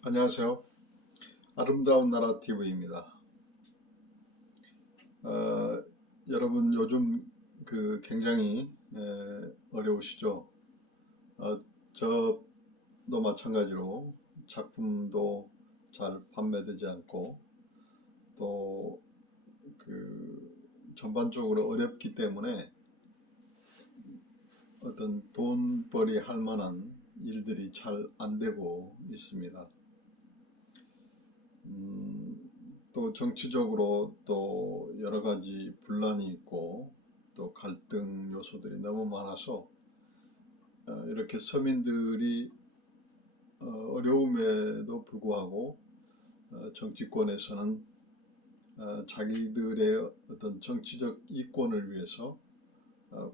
안녕하세요. 아름다운 나라 TV입니다. 여러분 요즘 굉장히 어려우시죠? 저도 마찬가지로 작품도 잘 판매되지 않고 또 전반적으로 어렵기 때문에 어떤 돈벌이 할 만한 일들이 잘 안 되고 있습니다. 또 정치적으로 또 여러 가지 분란이 있고 또 갈등 요소들이 너무 많아서 이렇게 서민들이 어려움에도 불구하고 정치권에서는 자기들의 어떤 정치적 이권을 위해서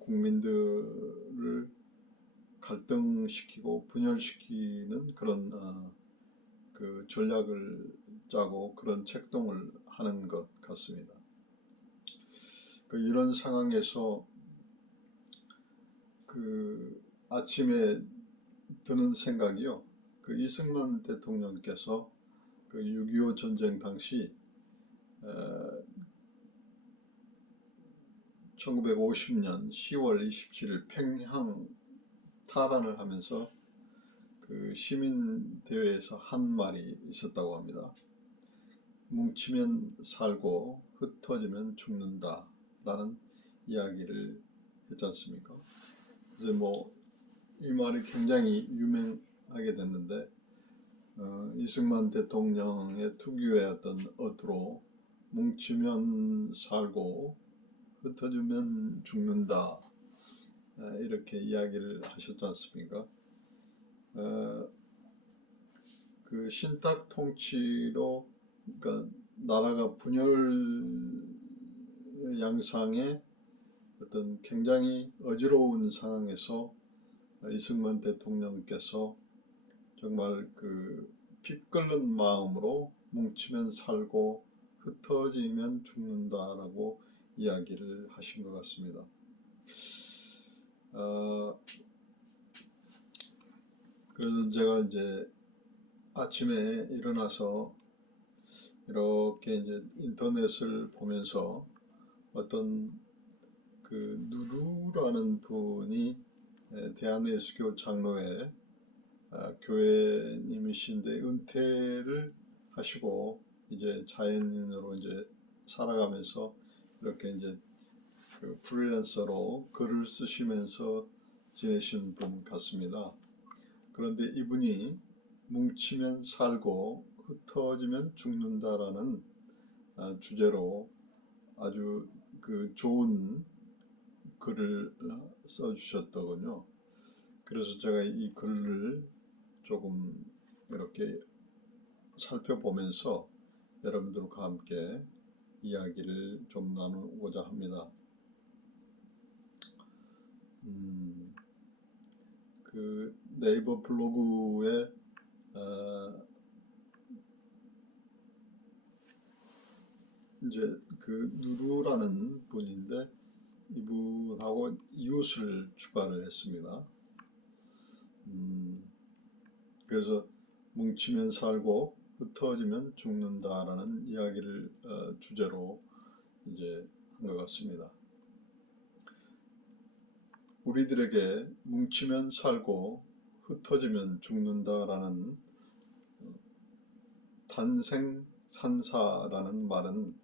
국민들을 갈등시키고 분열시키는 그런 전략을 짜고 그런 책동을 하는 것 같습니다. 이런 상황에서 아침에 드는 생각이요. 이승만 대통령께서 6.25 전쟁 당시 1950년 10월 27일 평양 탈환을 하면서 시민대회에서 한 말이 있었다고 합니다. 뭉치면 살고 흩어지면 죽는다 라는 이야기를 했지 않습니까? 그래서 이 말이 굉장히 유명하게 됐는데 이승만 대통령의 특유의 어떤 어투로 뭉치면 살고 흩어지면 죽는다 이렇게 이야기를 하셨지 않습니까? 신탁 통치로 그러니까 나라가 분열 양상의 어떤 굉장히 어지러운 상황에서 이승만 대통령께서 정말 피 끓는 마음으로 뭉치면 살고 흩어지면 죽는다라고 이야기를 하신 것 같습니다. 그래서 제가 이제 아침에 일어나서 이렇게 이제 인터넷을 보면서 어떤 누루라는 분이 대한예수교 장로회 교회님이신데 은퇴를 하시고 이제 자연인으로 이제 살아가면서 이렇게 이제 프리랜서로 글을 쓰시면서 지내신 분 같습니다. 그런데 이분이 뭉치면 살고 흩어지면 죽는다라는 주제로 아주 좋은 글을 써주셨더군요. 그래서 제가 이 글을 조금 이렇게 살펴보면서 여러분들과 함께 이야기를 좀 나누고자 합니다. 네이버 블로그에 이제 누루라는 분인데 이분하고 이웃을 추가를 했습니다. 그래서 뭉치면 살고 흩어지면 죽는다라는 이야기를 주제로 이제 한 것 같습니다. 우리들에게 뭉치면 살고 흩어지면 죽는다라는 단생산사라는 말은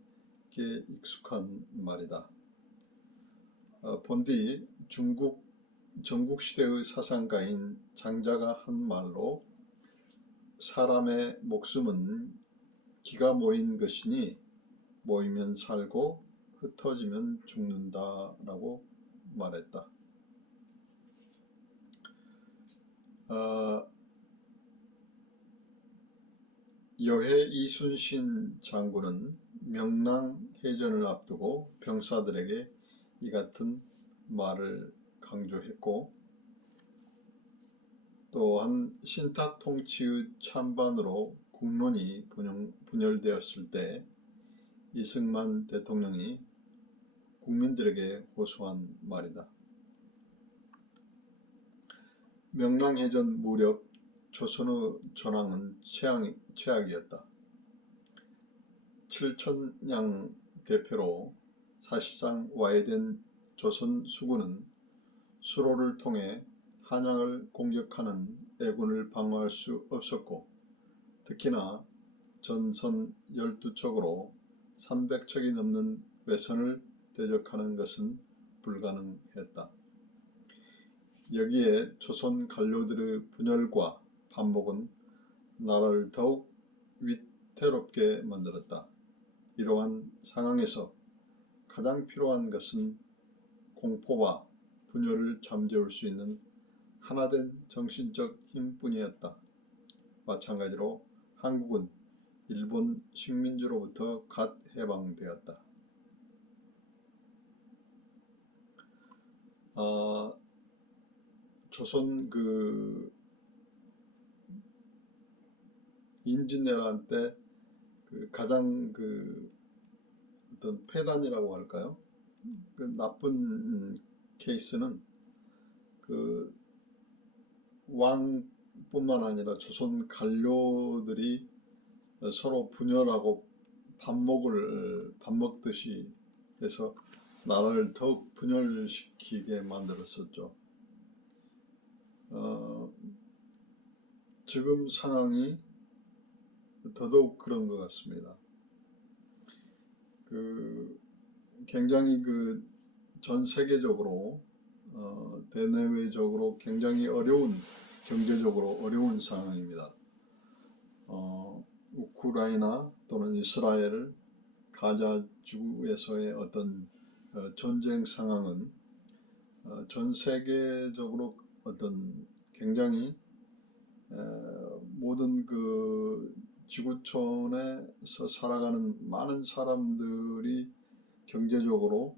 꽤 익숙한 말이다. 본디 중국 전국시대의 사상가인 장자가 한 말로 사람의 목숨은 기가 모인 것이니 모이면 살고 흩어지면 죽는다라고 말했다. 여해 이순신 장군은 명랑해전을 앞두고 병사들에게 이 같은 말을 강조했고, 또한 신탁통치의 찬반으로 국론이 분열되었을 때 이승만 대통령이 국민들에게 호소한 말이다. 명랑해전 무렵 조선의 전황은 최악이었다. 7천량 대표로 사실상 와해된 조선 수군은 수로를 통해 한양을 공격하는 애군을 방어할 수 없었고, 특히나 전선 12척으로 300척이 넘는 외선을 대적하는 것은 불가능했다. 여기에 조선 관료들의 분열과 반목은 나라를 더욱 위태롭게 만들었다. 이러한 상황에서 가장 필요한 것은 공포와 분열을 잠재울 수 있는 하나된 정신적 힘뿐이었다. 마찬가지로 한국은 일본 식민지로부터 갓 해방되었다. 조선 임진왜란 때 가장 어떤 폐단이라고 할까요? 나쁜 케이스는 왕뿐만 아니라 조선 관료들이 서로 분열하고 밥 먹듯이 해서 나라를 더욱 분열시키게 만들었었죠. 지금 상황이 더더욱 그런 것 같습니다. 굉장히 전 세계적으로 대내외적으로 굉장히 경제적으로 어려운 상황입니다. 우크라이나 또는 이스라엘, 가자주에서의 어떤 전쟁 상황은 전 세계적으로 어떤 굉장히 모든 지구촌에서 살아가는 많은 사람들이 경제적으로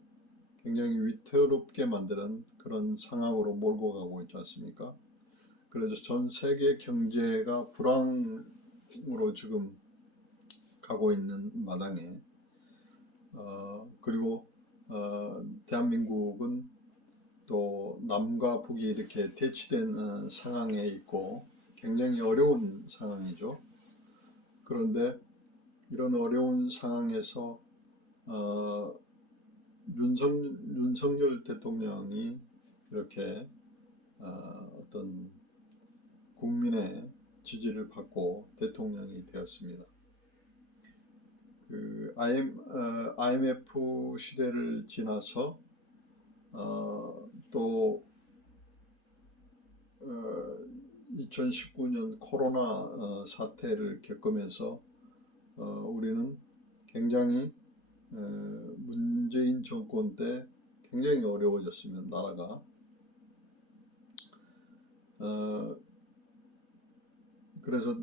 굉장히 위태롭게 만드는 그런 상황으로 몰고 가고 있지 않습니까? 그래서 전 세계 경제가 불황으로 지금 가고 있는 마당에 그리고 대한민국은 또 남과 북이 이렇게 대치된 상황에 있고 굉장히 어려운 상황이죠. 그런데 이런 어려운 상황에서 윤석열 대통령이 이렇게 어떤 국민의 지지를 받고 대통령이 되었습니다. IMF 시대를 지나서 또 2019년 코로나 사태를 겪으면서 우리는 굉장히 문재인 정권 때 굉장히 어려워졌습니다. 나라가. 그래서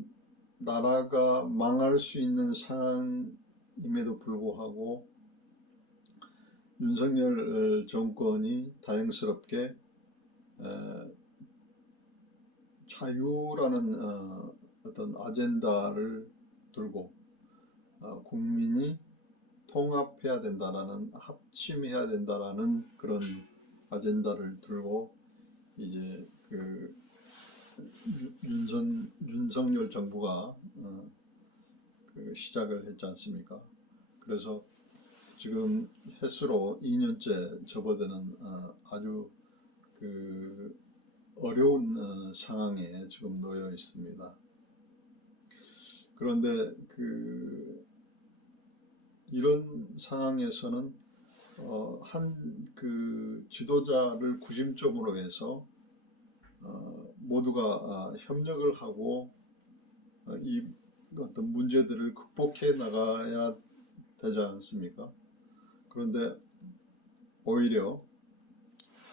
나라가 망할 수 있는 상황임에도 불구하고 윤석열 정권이 다행스럽게 자유라는 어떤 아젠다를 들고 국민이 통합해야 된다라는, 합심해야 된다라는 그런 아젠다를 들고 이제 윤석열 정부가 시작을 했지 않습니까? 그래서 지금 햇수로 2년째 접어드는 아주 어려운 상황에 지금 놓여 있습니다. 그런데 이런 상황에서는 한 지도자를 구심점으로 해서 모두가 협력을 하고 이 어떤 문제들을 극복해 나가야 되지 않습니까? 그런데 오히려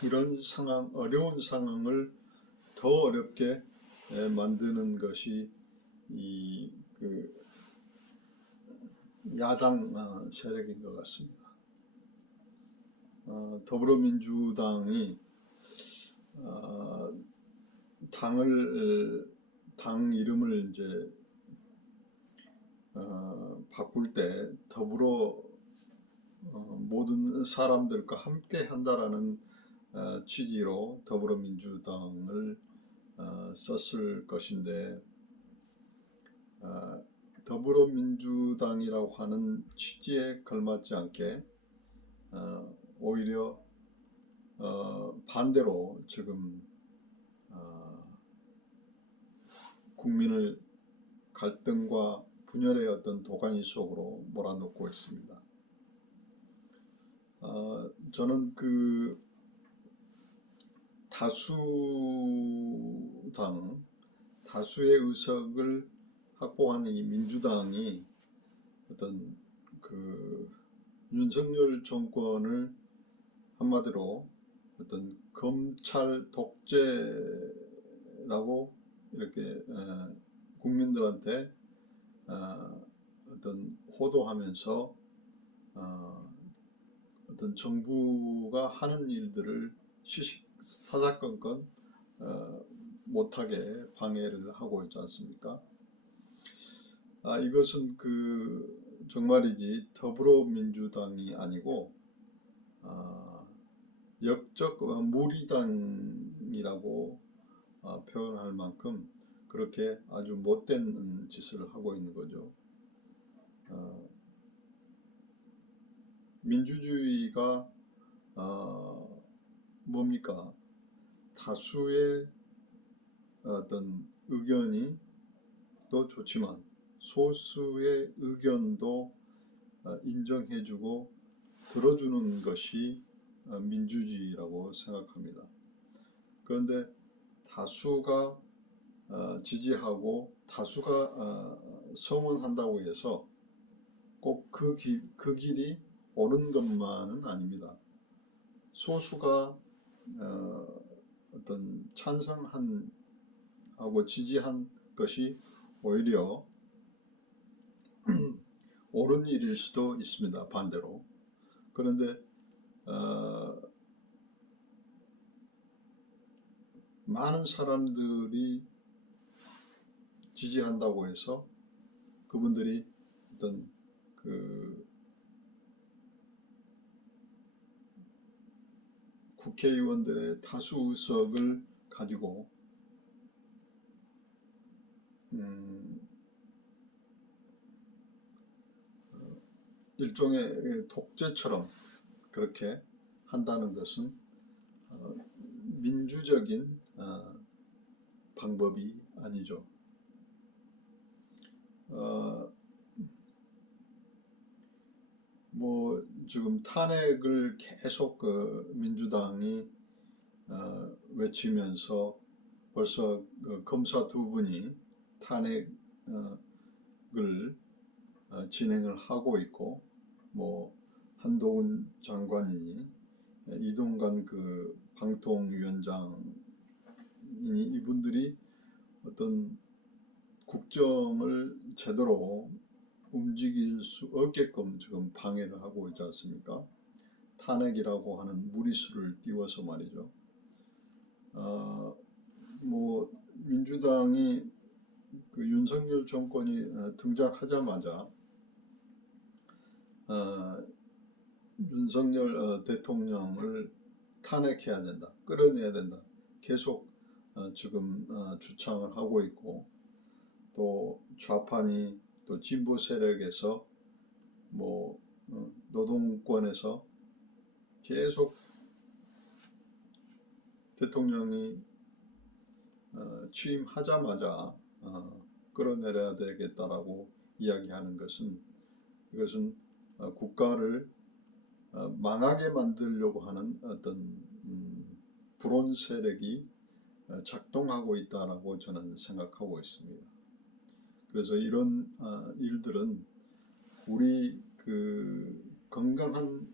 이런 상황, 어려운 상황을 더 어렵게 만드는 것이 이 야당 세력인 것 같습니다. 더불어민주당이 당 이름을 이제 바꿀 때 더불어 모든 사람들과 함께 한다라는 취지로 더불어민주당을 썼을 것인데 더불어민주당이라고 하는 취지에 걸맞지 않게 오히려 반대로 지금 국민을 갈등과 분열의 어떤 도가니 속으로 몰아넣고 있습니다. 저는 그 다수의 의석을 확보한 이 민주당이 어떤 그 윤석열 정권을 한마디로 어떤 검찰 독재라고 이렇게 국민들한테 어떤 호도하면서 어떤 정부가 하는 일들을 사사건건 못하게 방해를 하고 있지 않습니까? 이것은 정말이지 더불어민주당이 아니고 역적 무리당이라고 표현할 만큼 그렇게 아주 못된 짓을 하고 있는 거죠. 민주주의가 뭡니까? 다수의 어떤 의견이 또 좋지만 소수의 의견도 인정해주고 들어주는 것이 민주주의라고 생각합니다. 그런데 다수가 지지하고 다수가 성원한다고 해서 꼭 그 길이 옳은 것만은 아닙니다. 소수가 어떤 찬성한 하고 지지한 것이 오히려 옳은 일일 수도 있습니다. 반대로. 그런데 많은 사람들이 지지한다고 해서 그분들이 어떤 국회의원들의 다수 의석을 가지고 일종의 독재처럼 그렇게 한다는 것은 민주적인 방법이 아니죠. 지금 탄핵을 계속 민주당이 외치면서 벌써 검사 두 분이 탄핵을 진행을 하고 있고, 한동훈 장관이니 이동관 방통위원장이니 이분들이 어떤 국정을 제대로 움직일 수 없게끔 지금 방해를 하고 있지 않습니까? 탄핵이라고 하는 무리수를 띄워서 말이죠. 민주당이 윤석열 정권이 등장하자마자 윤석열 대통령을 탄핵해야 된다, 끌어내야 된다, 계속 지금 주창을 하고 있고, 또 좌파니 또 진보 세력에서 노동권에서 계속 대통령이 취임하자마자 끌어내려야 되겠다라고 이야기하는 것은, 이것은 국가를 망하게 만들려고 하는 어떤 불온 세력이 작동하고 있다라고 저는 생각하고 있습니다. 그래서 이런 일들은 우리 건강한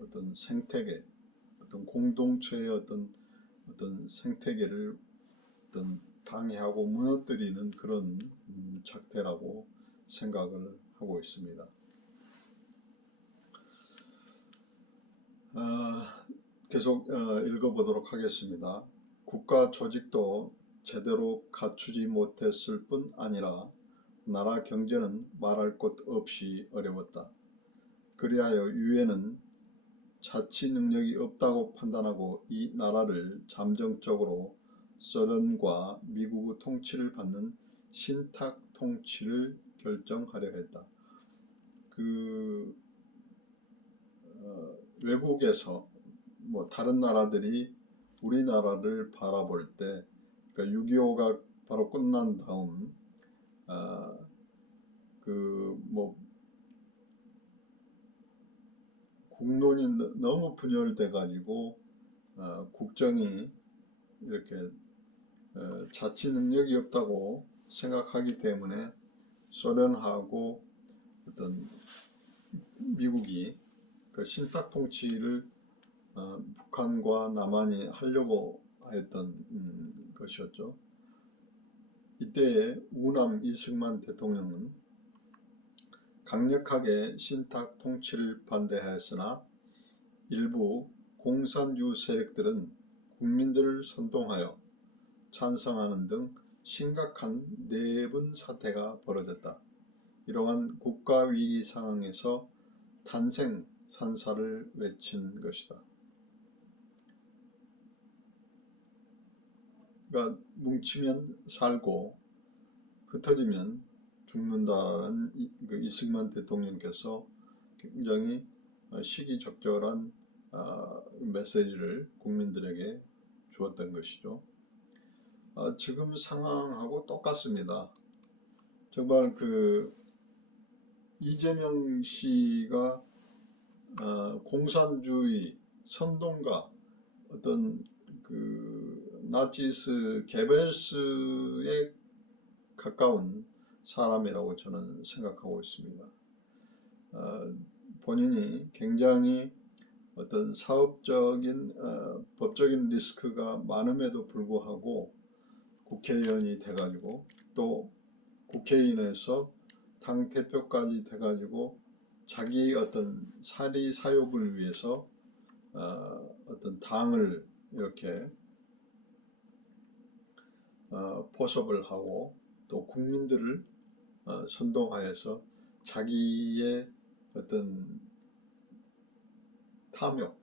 어떤 생태계, 어떤 공동체의 어떤 생태계를 방해하고 무너뜨리는 그런 작태라고 생각을 하고 있습니다. 계속 읽어보도록 하겠습니다. 국가 조직도 제대로 갖추지 못했을 뿐 아니라 나라 경제는 말할 것 없이 어려웠다. 그리하여 유엔은 자치 능력이 없다고 판단하고 이 나라를 잠정적으로 소련과 미국의 통치를 받는 신탁 통치를 결정하려 했다. 외국에서 다른 나라들이 우리나라를 바라볼 때, 그러니까 6.25가 바로 끝난 다음 국론이 너무 분열돼 가지고 국정이 이렇게 자치 능력이 없다고 생각하기 때문에 소련하고 어떤 미국이 그 신탁 통치를 북한과 남한이 하려고 했던 것이었죠. 이때에 우남 이승만 대통령은 강력하게 신탁 통치를 반대하였으나 일부 공산주 세력들은 국민들을 선동하여 찬성하는 등 심각한 내분 사태가 벌어졌다. 이러한 국가위기 상황에서 탄생 산사를 외친 것이다. 그러니까 뭉치면 살고 흩어지면 죽는다라는 그 이승만 대통령께서 굉장히 시기적절한 메시지를 국민들에게 주었던 것이죠. 지금 상황하고 똑같습니다. 정말 이재명 씨가 공산주의 선동가, 어떤 나치스 개벨스에 가까운 사람이라고 저는 생각하고 있습니다. 본인이 굉장히 어떤 사업적인 법적인 리스크가 많음에도 불구하고 국회의원이 돼가지고 또 국회의원에서 당대표까지 돼가지고 자기 어떤 사리 사욕을 위해서 어떤 당을 이렇게 포섭을 하고 또 국민들을 선동하여서 자기의 어떤 탐욕,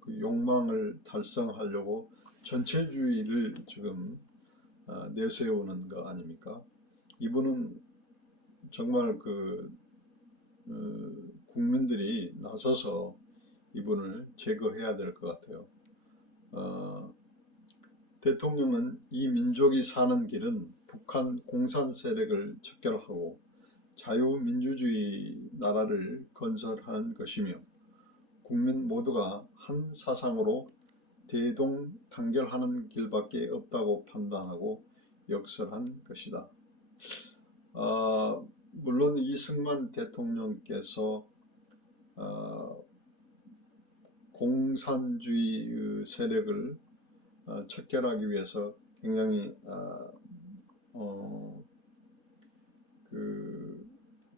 그 욕망을 달성하려고 전체주의를 지금 내세우는 거 아닙니까? 이분은 정말 국민들이 나서서 이분을 제거해야 될 것 같아요. 대통령은 이 민족이 사는 길은 북한 공산 세력을 척결하고 자유민주주의 나라를 건설하는 것이며 국민 모두가 한 사상으로 대동단결하는 길밖에 없다고 판단하고 역설한 것이다. 물론 이승만 대통령께서 공산주의 세력을 척결하기 위해서 굉장히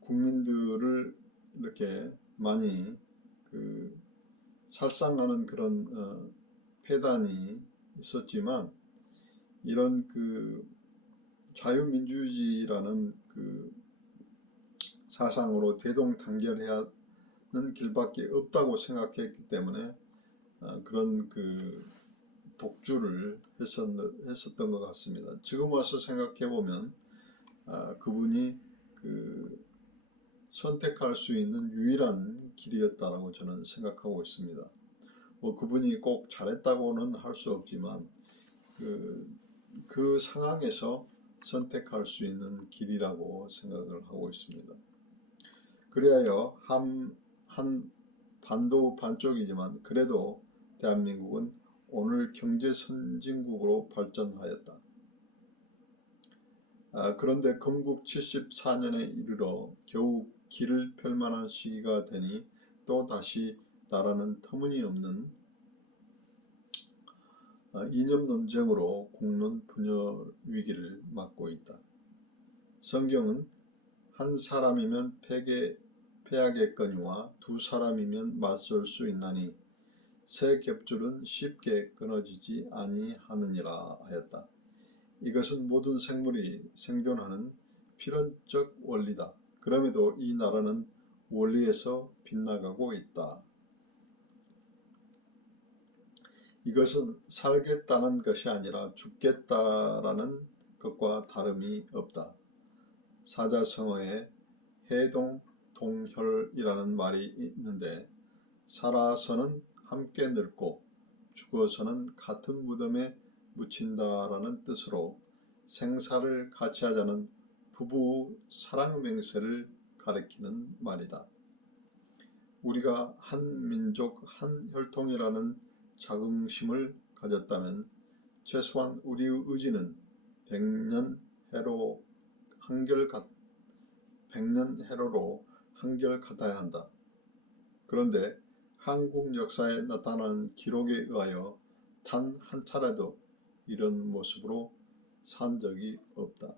국민들을 이렇게 많이 살상하는 그런 폐단이 있었지만, 이런 자유민주주의라는 사상으로 대동단결해야 하는 길밖에 없다고 생각했기 때문에 그런 독주를 했었던 것 같습니다. 지금 와서 생각해 보면 그분이 선택할 수 있는 유일한 길이었다고 저는 생각하고 있습니다. 그분이 꼭 잘했다고는 할 수 없지만 그 상황에서 선택할 수 있는 길이라고 생각을 하고 있습니다. 그리하여 한 반도 반쪽이지만 그래도 대한민국은 오늘 경제 선진국으로 발전하였다. 그런데 건국 74년에 이르러 겨우 길을 펼 만한 시기가 되니 또 다시 나라는 터무니없는 이념 논쟁으로 국론 분열 위기를 맞고 있다. 성경은 한 사람이면 패하겠거니와 두 사람이면 맞설 수 있나니 새 겹줄은 쉽게 끊어지지 아니하느니라 하였다. 이것은 모든 생물이 생존하는 필연적 원리다. 그럼에도 이 나라는 원리에서 빗나가고 있다. 이것은 살겠다는 것이 아니라 죽겠다라는 것과 다름이 없다. 사자성어에 해동 동혈이라는 말이 있는데 살아서는 함께 늙고 죽어서는 같은 무덤에 묻힌다라는 뜻으로 생사를 같이 하자는 부부 사랑 맹세를 가리키는 말이다. 우리가 한 민족 한 혈통이라는 자긍심을 가졌다면 최소한 우리의 의지는 100년 해로 한결같아야 한다. 그런데 한국 역사에 나타나는 기록에 의하여 단 한 차례도 이런 모습으로 산 적이 없다.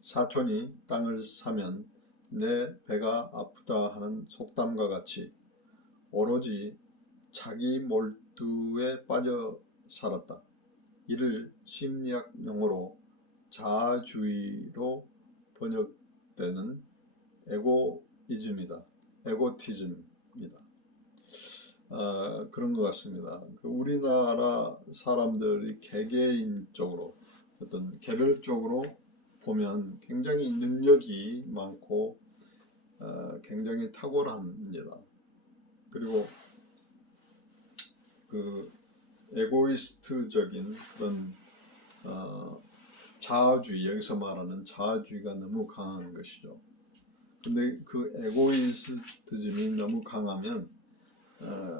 사촌이 땅을 사면 내 배가 아프다 하는 속담과 같이 오로지 자기 몰두에 빠져 살았다. 이를 심리학 용어로 자아주의로 번역되는 에고티즘이다. 그런 것 같습니다. 우리나라 사람들이 개개인적으로 어떤 개별적으로 보면 굉장히 능력이 많고 굉장히 탁월합니다. 그리고 그 에고이스트적인 그런 자아주의, 여기서 말하는 자아주의가 너무 강한 것이죠. 근데 그 에고이스트즘이 너무 강하면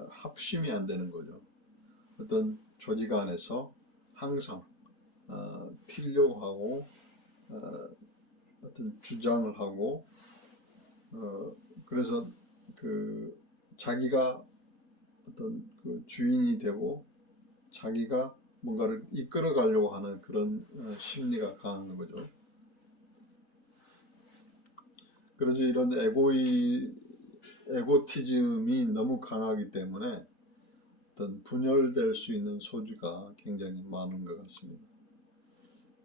합심이 안 되는 거죠. 어떤 조직 안에서 항상 튀려고 하고 어떤 주장을 하고 그래서 그 자기가 어떤 그 주인이 되고 자기가 뭔가를 이끌어 가려고 하는 그런 심리가 강한 거죠. 그래서 이런 에고티즘이 너무 강하기 때문에 어떤 분열될 수 있는 소지가 굉장히 많은 것 같습니다.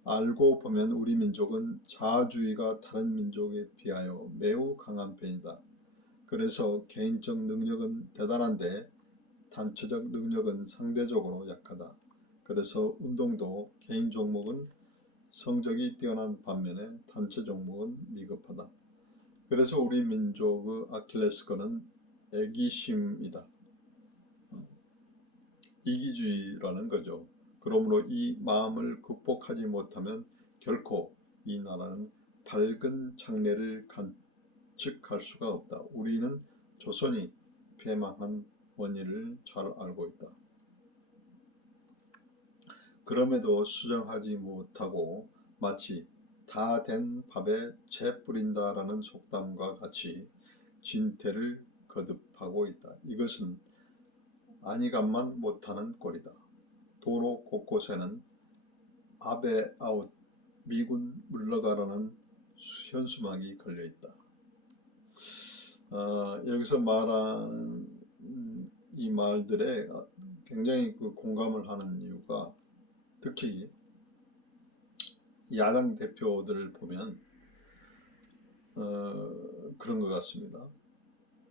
알고 보면 우리 민족은 자아주의가 다른 민족에 비하여 매우 강한 편이다. 그래서 개인적 능력은 대단한데 단체적 능력은 상대적으로 약하다. 그래서 운동도 개인 종목은 성적이 뛰어난 반면에 단체 종목은 미흡하다. 그래서 우리 민족의 아킬레스건은 애기심이다. 이기주의라는 거죠. 그러므로 이 마음을 극복하지 못하면 결코 이 나라는 밝은 장래를 간직할 수가 없다. 우리는 조선이 패망한 원인을 잘 알고 있다. 그럼에도 수정하지 못하고 마치 다 된 밥에 채 뿌린다라는 속담과 같이 진퇴를 거듭하고 있다. 이것은 안이감만 못하는 꼴이다. 도로 곳곳에는 아베 아웃, 미군 물러가라는 현수막이 걸려있다. 여기서 말하는 이 말들에 굉장히 공감을 하는 이유가 특히 야당 대표들을 보면 그런 것 같습니다.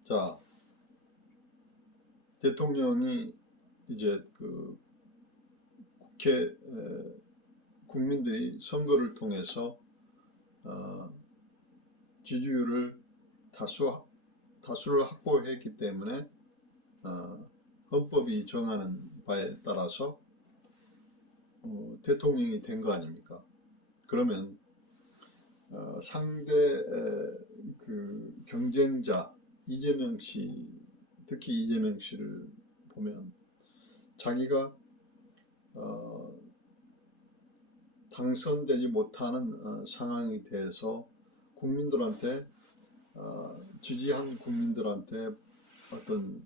자, 대통령이 이제 그 국민들이 선거를 통해서 지지율을 다수를 확보했기 때문에 헌법이 정하는 바에 따라서 대통령이 된 거 아닙니까? 그러면 상대 그 경쟁자 이재명 씨, 특히 이재명 씨를 보면 자기가 당선되지 못하는 상황이 돼서 국민들한테 지지한 국민들한테 어떤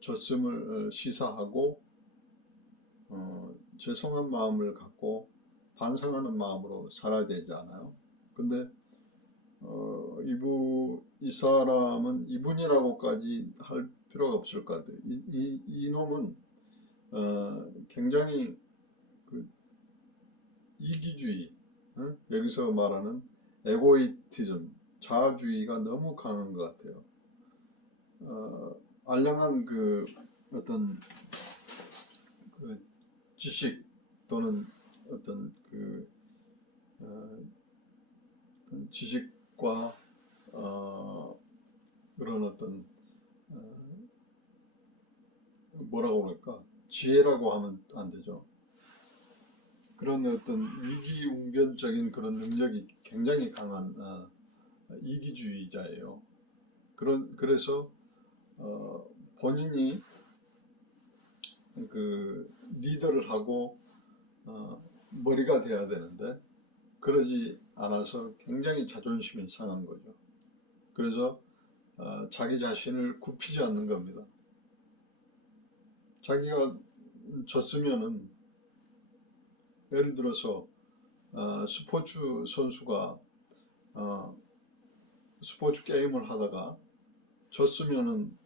졌음을 시사하고 죄송한 마음을 갖고 반성하는 마음으로 살아야 되지 않아요? 근데 이 사람은 이분이라고까지 할 필요가 없을 것 같아요. 이 놈은 굉장히 그 이기주의, 여기서 말하는 에고이티즘, 자아주의가 너무 강한 것 같아요. 알량한 그 어떤 그 지식 또는 어떤 그 지식과 그런 어떤 뭐라고 그럴까, 지혜라고 하면 안 되죠. 그런 어떤 위기응변적인 그런 능력이 굉장히 강한 이기주의자예요. 그래서 본인이 그 리더를 하고 머리가 돼야 되는데 그러지 않아서 굉장히 자존심이 상한 거죠. 그래서 자기 자신을 굽히지 않는 겁니다. 자기가 졌으면은, 예를 들어서 스포츠 선수가 스포츠 게임을 하다가 졌으면은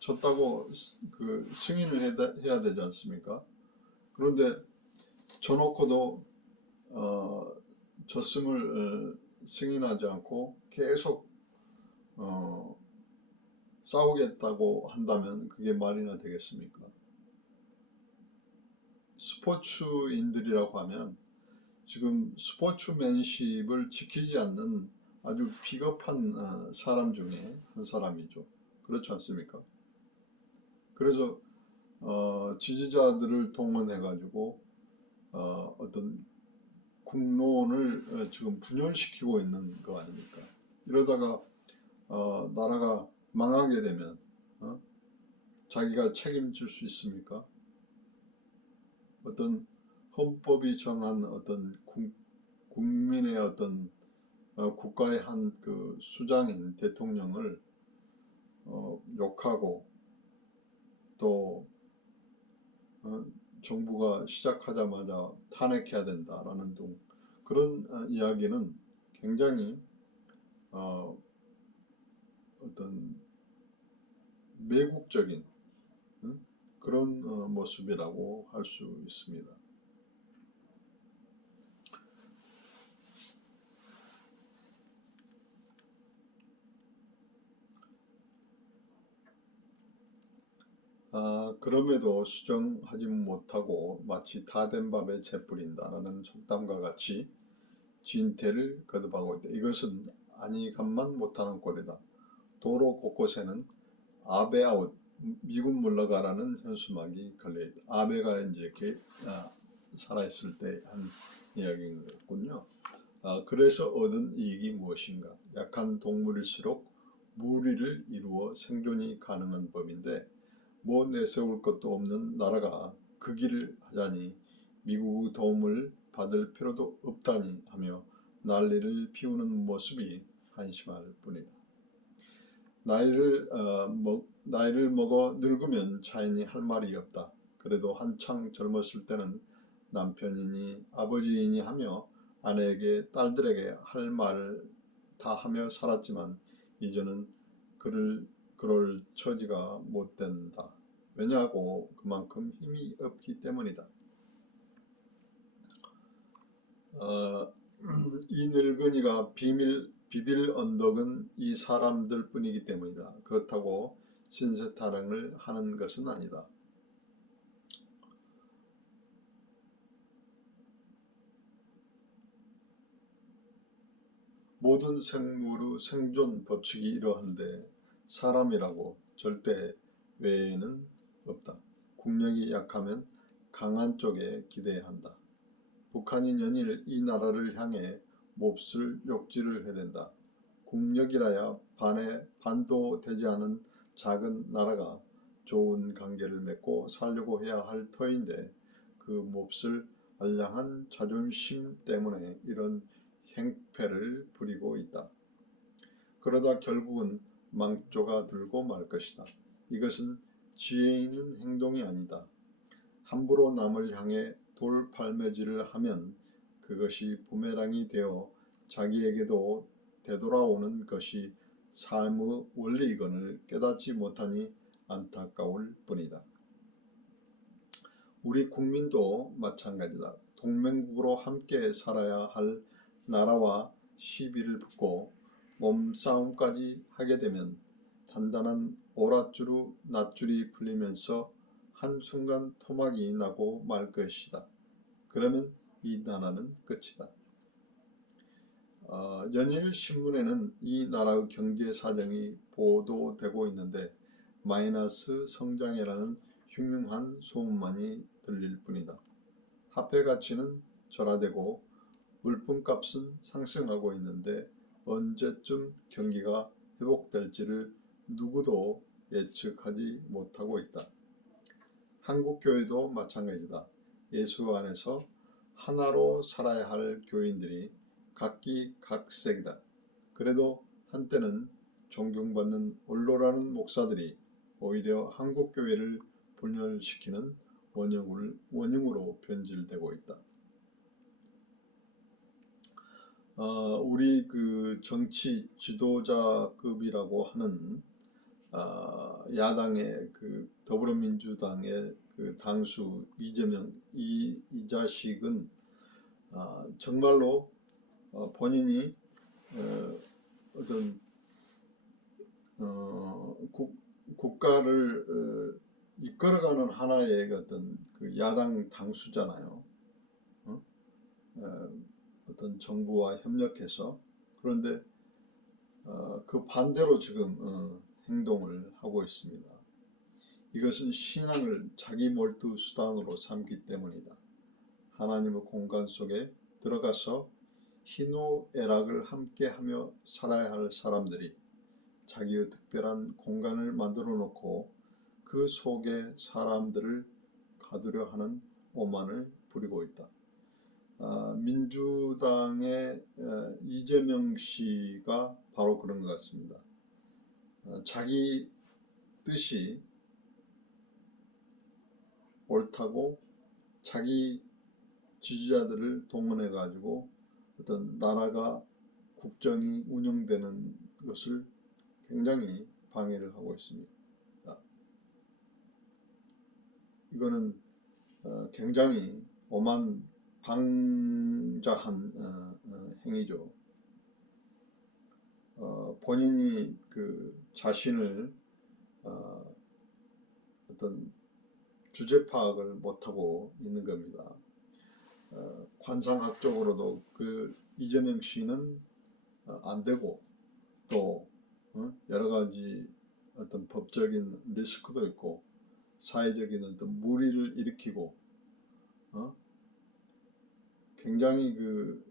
졌다고 그 승인을 해야 되지 않습니까? 그런데 져놓고도 졌음을 승인하지 않고 계속 싸우겠다고 한다면 그게 말이나 되겠습니까? 스포츠인들이라고 하면 지금 스포츠맨십을 지키지 않는 아주 비겁한 사람 중에 한 사람이죠. 그렇지 않습니까? 그래서 지지자들을 동원해 가지고 어떤 국론을 지금 분열시키고 있는 거 아닙니까? 이러다가 나라가 망하게 되면 자기가 책임질 수 있습니까? 어떤 헌법이 정한 어떤 국민의 어떤 국가의 한 그 수장인 대통령을 욕하고 또 정부가 시작하자마자 탄핵해야 된다라는 등 그런 이야기는 굉장히 어떤 매국적인 그런 모습이라고 할 수 있습니다. 그럼에도 수정하지 못하고 마치 다 된 밥에 재 뿌린다라는 속담과 같이 진퇴를 거듭하고 있다. 이것은 아니감만 못하는 꼴이다. 도로 곳곳에는 아베아웃, 미군 물러가라는 현수막이 걸려있다. 아베가 이제 이렇게 살아있을 때 한 이야기군요. 그래서 얻은 이익이 무엇인가? 약한 동물일수록 무리를 이루어 생존이 가능한 법인데 뭐 내세울 것도 없는 나라가 그 길을 하자니 미국 도움을 받을 필요도 없다니 하며 난리를 피우는 모습이 한심할 뿐이다. 나이를 먹어 늙으면 자연히 할 말이 없다. 그래도 한창 젊었을 때는 남편이니 아버지이니 하며 아내에게 딸들에게 할 말을 다 하며 살았지만 이제는 그럴 처지가 못 된다. 왜냐하고 그만큼 힘이 없기 때문이다. 이 늙은이가 비빌 언덕은 이 사람들 뿐이기 때문이다. 그렇다고 신세 타령을 하는 것은 아니다. 모든 생물의 생존 법칙이 이러한데 사람이라고 절대 외에는 없다. 국력이 약하면 강한 쪽에 기대야 한다. 북한이 연일 이 나라를 향해 몹쓸 욕지를 해댄다. 국력이라야 반도 되지 않은 작은 나라가 좋은 관계를 맺고 살려고 해야 할 터인데 그 몹쓸 알량한 자존심 때문에 이런 행패를 부리고 있다. 그러다 결국은 망조가 들고 말 것이다. 이것은 지혜 있는 행동이 아니다. 함부로 남을 향해 돌팔매질을 하면 그것이 부메랑이 되어 자기에게도 되돌아오는 것이 삶의 원리이건을 깨닫지 못하니 안타까울 뿐이다. 우리 국민도 마찬가지다. 동맹국으로 함께 살아야 할 나라와 시비를 붙고 몸싸움까지 하게 되면 단단한 오랏주루 낫줄이 풀리면서 한순간 토막이 나고 말 것이다. 그러면 이 나라는 끝이다. 연일 신문에는 이 나라의 경제 사정이 보도되고 있는데 마이너스 성장이라는 흉흉한 소문만이 들릴 뿐이다. 화폐 가치는 절하되고 물품값은 상승하고 있는데 언제쯤 경기가 회복될지를 누구도 예측하지 못하고 있다. 한국교회도 마찬가지다. 예수 안에서 하나로 살아야 할 교인들이 각기각색이다. 그래도 한때는 존경받는 원로라는 목사들이 오히려 한국교회를 분열시키는 원흉으로 변질되고 있다. 우리 그 정치 지도자급이라고 하는 야당의 그 더불어민주당의 그 당수 이재명 이 자식은 정말로 본인이 어떤 국가를 이끌어가는 하나의 어떤 그 야당 당수잖아요. 어떤 정부와 협력해서. 그런데 그 반대로 지금 행동을 하고 있습니다. 이것은 신앙을 자기 몰두 수단으로 삼기 때문이다. 하나님의 공간 속에 들어가서 희노애락을 함께하며 살아야 할 사람들이 자기의 특별한 공간을 만들어 놓고 그 속에 사람들을 가두려 하는 오만을 부리고 있다. 민주당의 이재명 씨가 바로 그런 것 같습니다. 자기 뜻이 옳다고 자기 지지자들을 동원해 가지고 어떤 나라가 국정이 운영되는 것을 굉장히 방해를 하고 있습니다. 이거는 굉장히 오만 방자한 행위죠. 본인이 그 자신을 어떤 주제 파악을 못하고 있는 겁니다. 관상학적으로도 그 이재명 씨는 안 되고 또 여러 가지 어떤 법적인 리스크도 있고 사회적인 어떤 무리를 일으키고 굉장히 그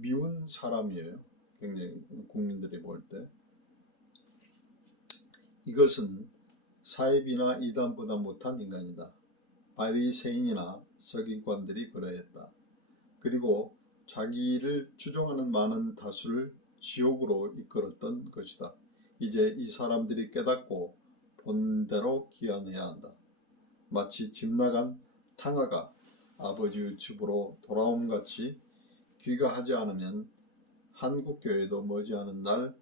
미운 사람이에요. 굉장히 국민들이 볼 때. 이것은 사입이나 이단보다 못한 인간이다. 바리새인이나 서기관들이 그러했다. 그리고 자기를 추종하는 많은 다수를 지옥으로 이끌었던 것이다. 이제 이 사람들이 깨닫고 본대로 기한해야 한다. 마치 집 나간 탕아가 아버지의 집으로 돌아옴 같이 귀가하지 않으면 한국교회도 머지않은 날